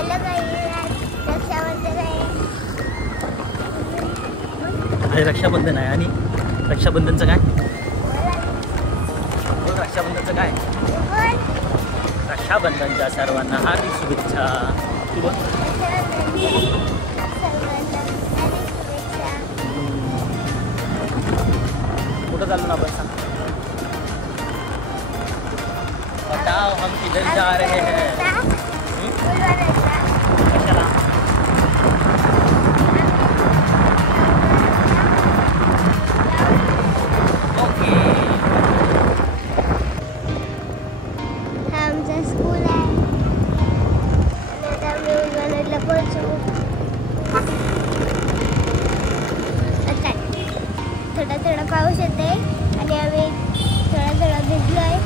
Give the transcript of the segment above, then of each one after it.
आज रक्षाबंधन आहे आणि रक्षाबंधनचं काय? रक्षाबंधनचं काय? रक्षाबंधनच्या सर्वांना हार्दिक शुभेच्छा. तू बोल. कुठं चाललो ना आपण सांग. बताओ हम किधर जा रहे हैं. कशाला? ओके. हा आमचा स्कूल आहे आणि आता मी उलवानाला पोहोचू. आता थोडा थोडा पाऊस येते आणि आम्ही थोडा थोडा भिजलोय.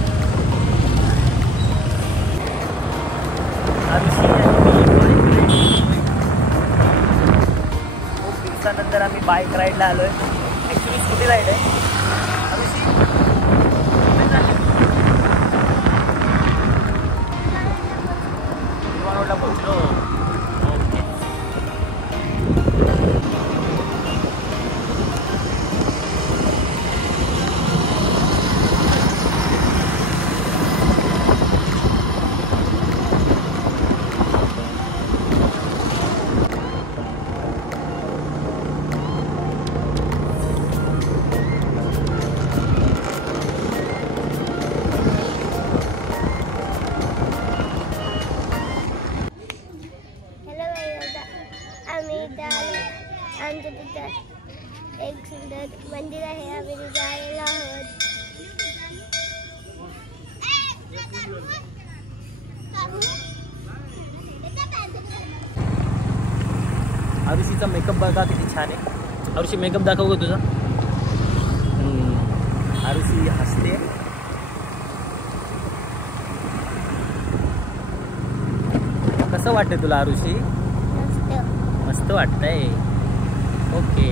खूप दिवसानंतर आम्ही बाईक राईडला आलोय. ॲक्च्युली स्कूटी राईड आहे. रोडला पोहोचलो. ओके. आमच्या तिथं एक सुंदर मंदिर आहे. आम्ही तिथे आलेलो आहोत. आरुषीचा मेकअप बघा किती छान आहे. आरुषी मेकअप दाखव गं तुझा. आरुषी हसते. कसं वाटतंय तुला आरुषी? मस्त मस्त वाटतंय. ओके.